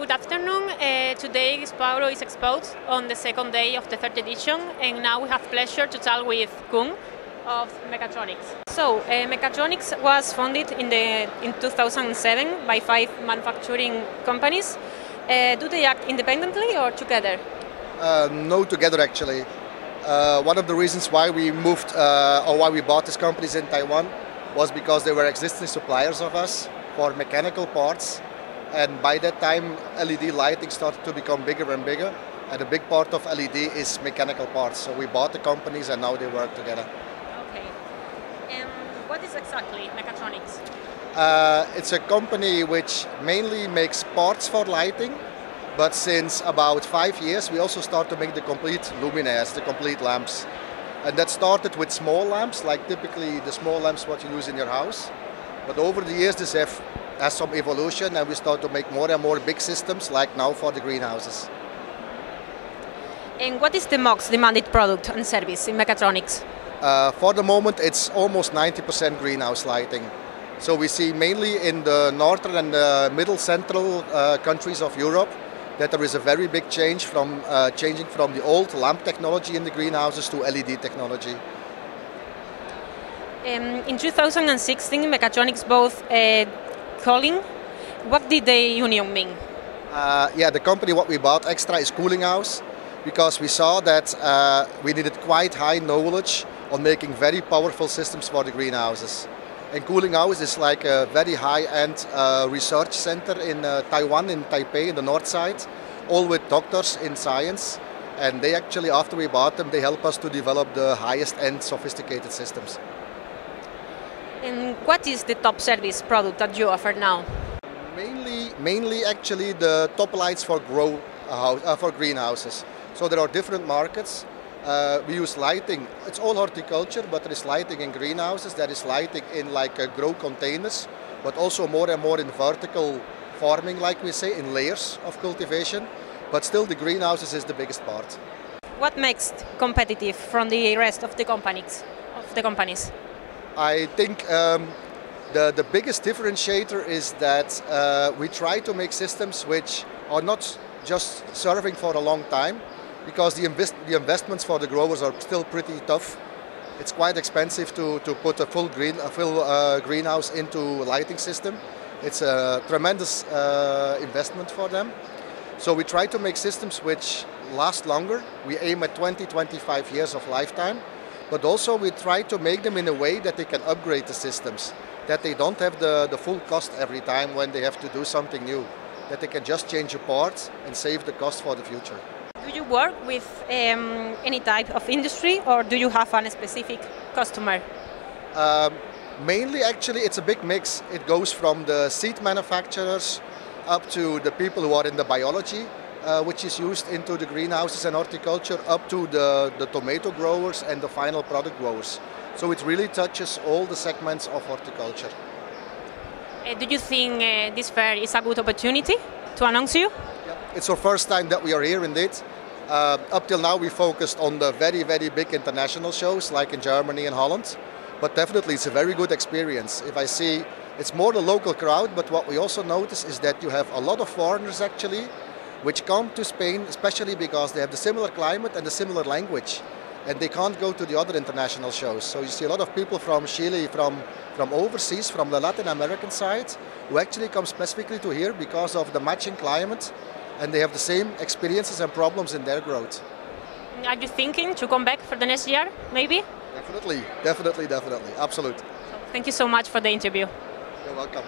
Good afternoon. Today Infoagro is exposed on the second day of the third edition, and now we have pleasure to talk with Koen of Mechatronix. So, Mechatronix was founded in 2007 by 5 manufacturing companies. Do they act independently or together? No, together actually. One of the reasons why we moved or why we bought these companies in Taiwan was because they were existing suppliers of us for mechanical parts. And by that time, LED lighting started to become bigger and bigger. And a big part of LED is mechanical parts. So we bought the companies and now they work together. Okay. And what is exactly Mechatronix? It's a company which mainly makes parts for lighting. But since about 5 years, we also start to make the complete luminaires, the complete lamps. And that started with small lamps, like typically the small lamps what you use in your house. But over the years, this has some evolution, and we start to make more and more big systems, like now for the greenhouses. And what is the most demanded product and service in Mechatronix? For the moment, it's almost 90% greenhouse lighting. So we see mainly in the northern and middle central countries of Europe that there is a very big change from changing from the old lamp technology in the greenhouses to LED technology. In 2016, Mechatronix bought Cooling. What did the union mean? Yeah, the company what we bought extra is Cooling House, because we saw that we needed quite high knowledge on making very powerful systems for the greenhouses. And Cooling House is like a very high-end research center in Taiwan, in Taipei, in the north side, all with doctors in science. And they actually, after we bought them, they help us to develop the highest-end sophisticated systems. And what is the top service product that you offer now? Mainly actually the top lights for greenhouses. So there are different markets. We use lighting. It's all horticulture, but there is lighting in greenhouses. There is lighting in like grow containers, but also more and more in vertical farming, like we say, in layers of cultivation. But still, the greenhouses is the biggest part. What makes competitive from the rest of the companies? I think the biggest differentiator is that we try to make systems which are not just serving for a long time, because the investments for the growers are still pretty tough. It's quite expensive to put a full greenhouse into a lighting system. It's a tremendous investment for them. So we try to make systems which last longer. We aim at 20-25 years of lifetime. But also we try to make them in a way that they can upgrade the systems, that they don't have the full cost every time when they have to do something new, that they can just change a part and save the cost for the future. Do you work with any type of industry, or do you have a specific customer? Mainly actually it's a big mix. It goes from the seed manufacturers up to the people who are in the biology, which is used into the greenhouses and horticulture, up to the tomato growers and the final product growers. So it really touches all the segments of horticulture. Do you think this fair is a good opportunity to announce you? Yeah. It's our first time that we are here indeed. Up till now we focused on the very, very big international shows like in Germany and Holland. But definitely it's a very good experience. If I see, it's more the local crowd, but what we also notice is that you have a lot of foreigners actually which come to Spain, especially because they have the similar climate and the similar language, and they can't go to the other international shows. So you see a lot of people from Chile, from overseas, from the Latin American side, who actually come specifically to here because of the matching climate, and they have the same experiences and problems in their growth. Are you thinking to come back for the next year, maybe? Definitely, absolutely. Thank you so much for the interview. You're welcome.